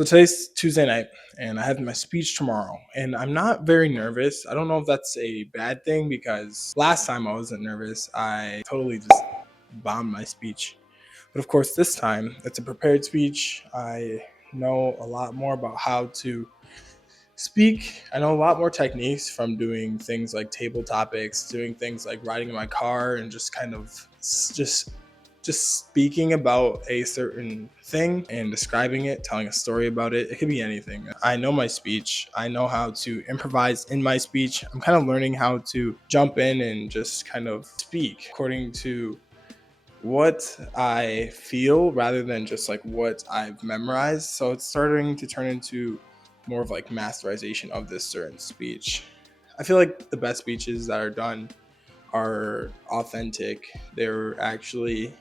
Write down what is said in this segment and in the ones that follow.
So today's Tuesday night, and I have my speech tomorrow, and I'm not very nervous. I don't know if that's a bad thing because last time I wasn't nervous. I totally just bombed my speech. But of course, this time it's a prepared speech. I know a lot more about how to speak. I know a lot more techniques from doing things like table topics, doing things like riding in my car, and just kind of just speaking about a certain thing and describing it, telling a story about it. It could be anything. I know my speech. I know how to improvise in my speech. I'm kind of learning how to jump in and just kind of speak according to what I feel rather than just like what I've memorized. So it's starting to turn into more of like masterization of this certain speech. I feel like the best speeches that are done are authentic. They're actually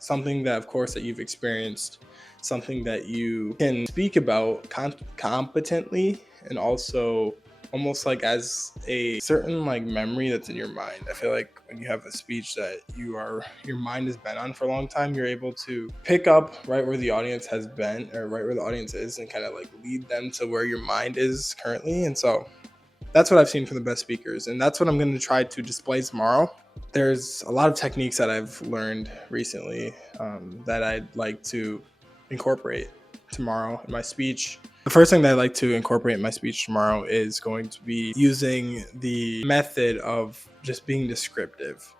something that, of course, that you've experienced, something that you can speak about competently, and also almost like as a certain like memory that's in your mind. I feel like when you have a speech that your mind has been on for a long time, you're able to pick up right where the audience has been or right where the audience is and kind of like lead them to where your mind is currently. And so that's what I've seen from the best speakers, and that's what I'm going to try to display tomorrow. There's a lot of techniques that I've learned recently that I'd like to incorporate tomorrow in my speech. The first thing that I'd like to incorporate in my speech tomorrow is going to be using the method of just being descriptive.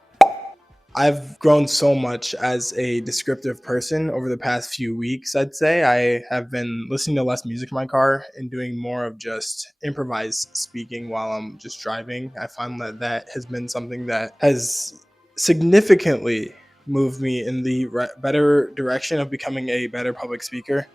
I've grown so much as a descriptive person over the past few weeks, I'd say. I have been listening to less music in my car and doing more of just improvised speaking while I'm just driving. I find that that has been something that has significantly moved me in the better direction of becoming a better public speaker.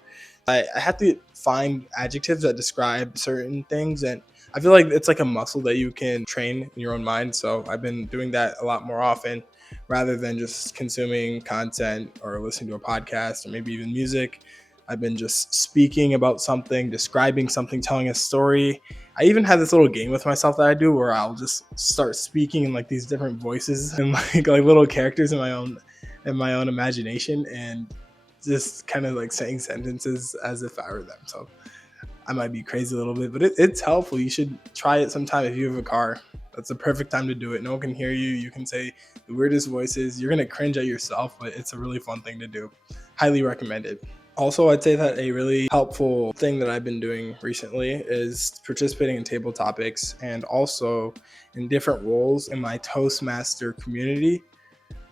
I have to find adjectives that describe certain things, and I feel like it's like a muscle that you can train in your own mind. So I've been doing that a lot more often rather than just consuming content or listening to a podcast or maybe even music. I've been just speaking about something, describing something, telling a story. I even have this little game with myself that I do where I'll just start speaking in like these different voices and like little characters in my own imagination, and just kind of like saying sentences as if I were them. So I might be crazy a little bit, but it's helpful. You should try it sometime if you have a car. That's the perfect time to do it. No one can hear you. You can say the weirdest voices. You're going to cringe at yourself, but it's a really fun thing to do. Highly recommended. Also, I'd say that a really helpful thing that I've been doing recently is participating in table topics and also in different roles in my Toastmaster community.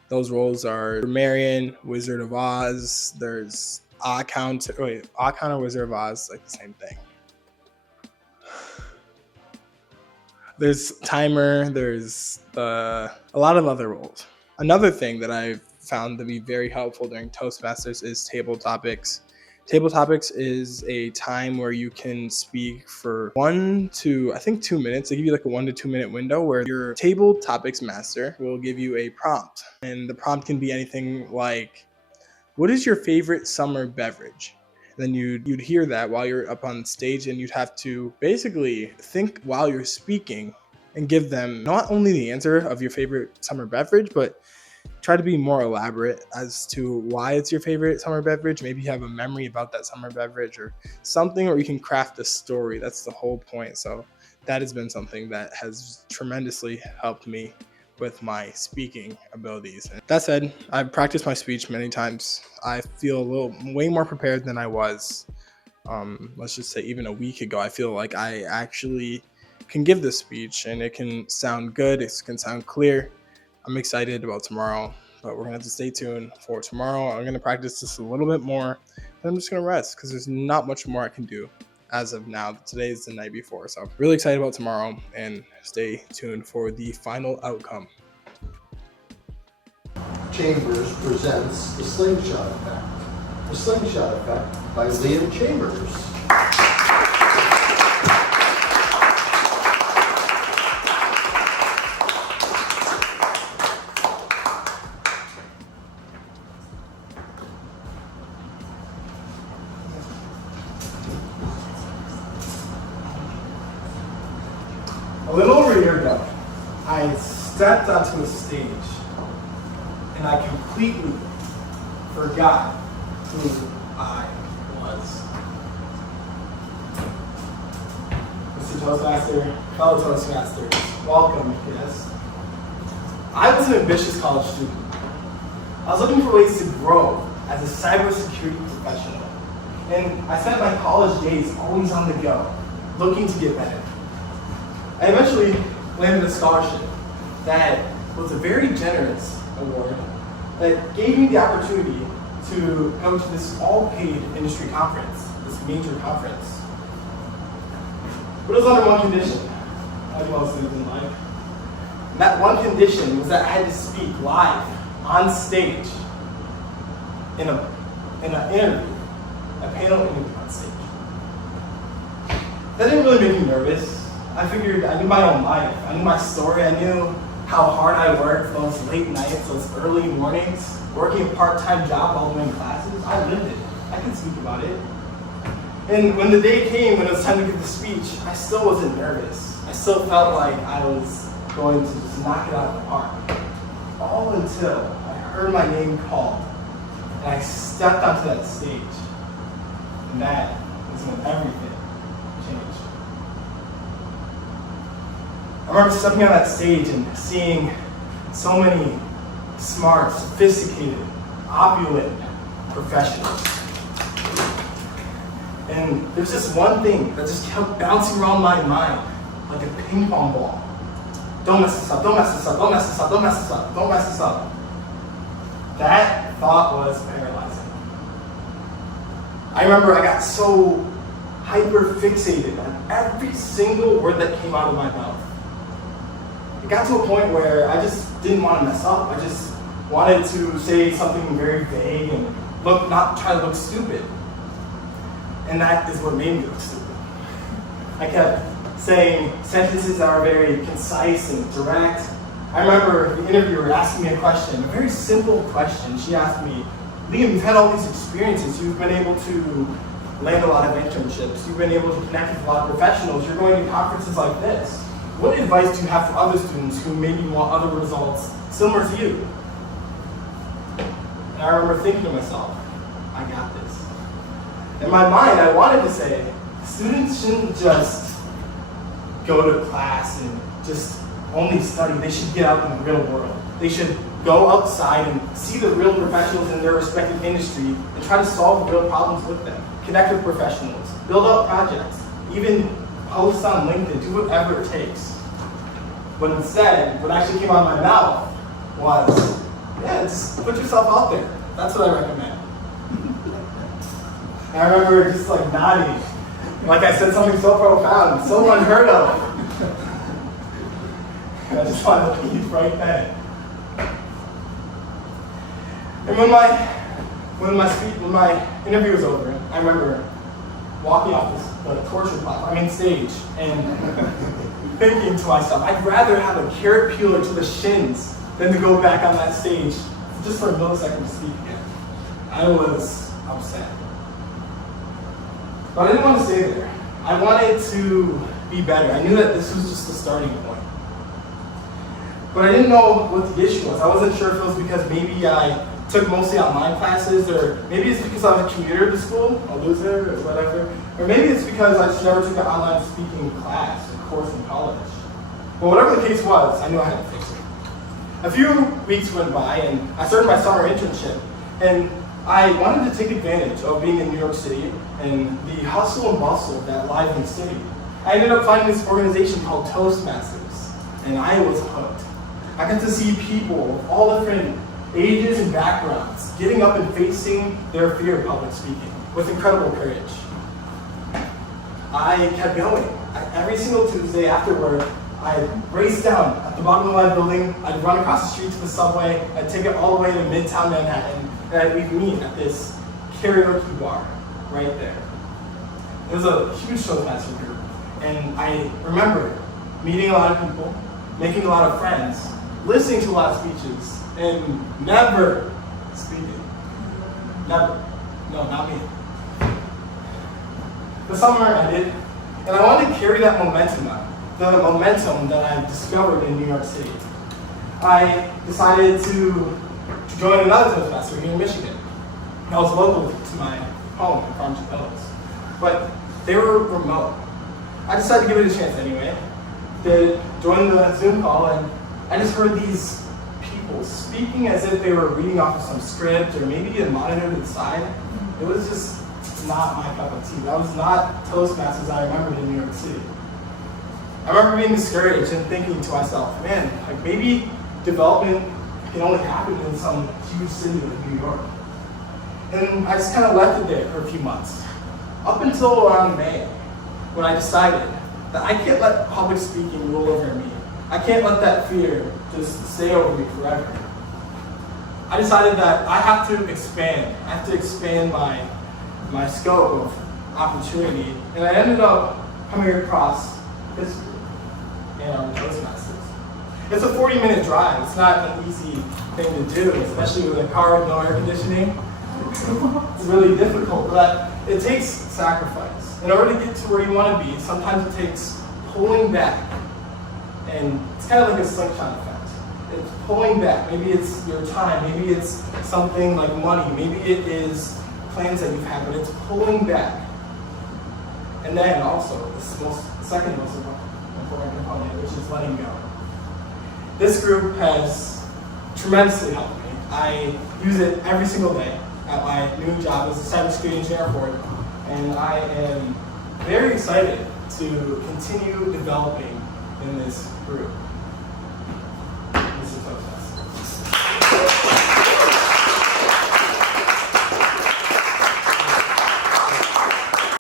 Those roles are Marion, Wizard of Oz. There's Account or Wizard of Oz, like the same thing. There's Timer. There's a lot of other roles. Another thing that I've found to be very helpful during Toastmasters is table topics. Table topics is a time where you can speak for 1 to 2 minutes. They give you like a 1 to 2 minute window where your table topics master will give you a prompt. And the prompt can be anything like, what is your favorite summer beverage? And then you'd hear that while you're up on stage, and you'd have to basically think while you're speaking and give them not only the answer of your favorite summer beverage, but try to be more elaborate as to why it's your favorite summer beverage. Maybe you have a memory about that summer beverage or something, or you can craft a story. That's the whole point. So that has been something that has tremendously helped me with my speaking abilities. That said, I've practiced my speech many times. I feel way more prepared than I was. Let's just say even a week ago. I feel like I actually can give this speech and it can sound good. It can sound clear. I'm excited about tomorrow, but we're gonna have to stay tuned for tomorrow. I'm gonna practice this a little bit more, and I'm just gonna rest because there's not much more I can do as of now. Today is the night before, so really excited about tomorrow, and stay tuned for the final outcome. Chambers presents The Slingshot Effect. The Slingshot Effect by Liam Chambers. A little over a year ago, I stepped onto a stage and I completely forgot who I was. Toastmaster, fellow Toastmasters, welcome, yes. I was an ambitious college student. I was looking for ways to grow as a cybersecurity professional. And I spent my college days always on the go, looking to get better. I eventually landed a scholarship that was a very generous award that gave me the opportunity to go to this all-paid industry conference, this major conference. But it was under one condition, like most things in life. And that one condition was that I had to speak live, on stage, in an interview, a panel interview on stage. That didn't really make me nervous. I figured I knew my own life, I knew my story, I knew how hard I worked those late nights, those early mornings, working a part-time job while doing classes. I lived it. I could speak about it. And when the day came, when it was time to give the speech, I still wasn't nervous. I still felt like I was going to just knock it out of the park. All until I heard my name called, and I stepped onto that stage. And that is when everything changed. I remember stepping on that stage and seeing so many smart, sophisticated, opulent professionals. And there's this one thing that just kept bouncing around my mind like a ping pong ball. Don't mess this up, don't mess this up, don't mess this up, don't mess this up, don't mess this up. That thought was paralyzing. I remember I got so hyper fixated on every single word that came out of my mouth. It got to a point where I just didn't want to mess up. I just wanted to say something very vague and not try to look stupid. And that is what made me look stupid. I kept saying sentences that are very concise and direct. I remember the interviewer asking me a question, a very simple question. She asked me, Liam, you've had all these experiences. You've been able to land a lot of internships. You've been able to connect with a lot of professionals. You're going to conferences like this. What advice do you have for other students who maybe want other results similar to you? And I remember thinking to myself, I got this. In my mind, I wanted to say, students shouldn't just go to class and just only study. They should get out in the real world. They should go outside and see the real professionals in their respective industry and try to solve real problems with them. Connect with professionals, build out projects, even post on LinkedIn, do whatever it takes. But instead, what actually came out of my mouth was, yeah, just put yourself out there. That's what I recommend. And I remember just like nodding, like I said something so profound, so unheard of. And I just wanted to leave right then. And when my interview was over, I remember walking off the torture platform, stage, and thinking to myself, I'd rather have a carrot peeler to the shins than to go back on that stage just for a millisecond to speak again. I was upset. But I didn't want to stay there. I wanted to be better. I knew that this was just the starting point. But I didn't know what the issue was. I wasn't sure if it was because maybe I took mostly online classes, or maybe it's because I was a commuter to school, a loser, or whatever. Or maybe it's because I just never took an online speaking class or course in college. But whatever the case was, I knew I had to fix it. A few weeks went by and I started my summer internship. And I wanted to take advantage of being in New York City and the hustle and bustle of that lively city. I ended up finding this organization called Toastmasters, and I was hooked. I got to see people of all different ages and backgrounds getting up and facing their fear of public speaking with incredible courage. I kept going. Every single Tuesday after work, I'd race down at the bottom of my building, I'd run across the street to the subway, I'd take it all the way to Midtown Manhattan, and we'd meet at this karaoke bar right there. It was a huge Toastmaster group, and I remember meeting a lot of people, making a lot of friends, listening to a lot of speeches, and never speaking. Never. No, not me. The summer ended, and I wanted to carry that momentum on, the momentum that I discovered in New York City. I decided to join another Toastmaster here in Michigan. I was local to my home in Farmington Hills, but they were remote. I decided to give it a chance anyway. Joined the Zoom call, and I just heard these people speaking as if they were reading off of some script or maybe a monitor to the side. It was just not my cup of tea. That was not Toastmasters I remembered in New York City. I remember being discouraged and thinking to myself, man, like maybe development can only happen in some huge city like New York. And I just kind of left it there for a few months, up until around May, when I decided that I can't let public speaking rule over me. I can't let that fear just stay over me forever. I decided that I have to expand. I have to expand my scope of opportunity. And I ended up coming across this group in our Toastmasters. It's a 40-minute drive. It's not an easy thing to do, especially with a car with no air conditioning. It's really difficult, but it takes sacrifice. In order to get to where you want to be, sometimes it takes pulling back. And it's kind of like a slingshot effect. It's pulling back. Maybe it's your time, maybe it's something like money, maybe it is plans that you've had, but it's pulling back. And then also, the second most important component, which is letting go. This group has tremendously helped me. I use it every single day at my new job as a cybersecurity engineer at Ford, and I am very excited to continue developing in this group. This is Toastmaster.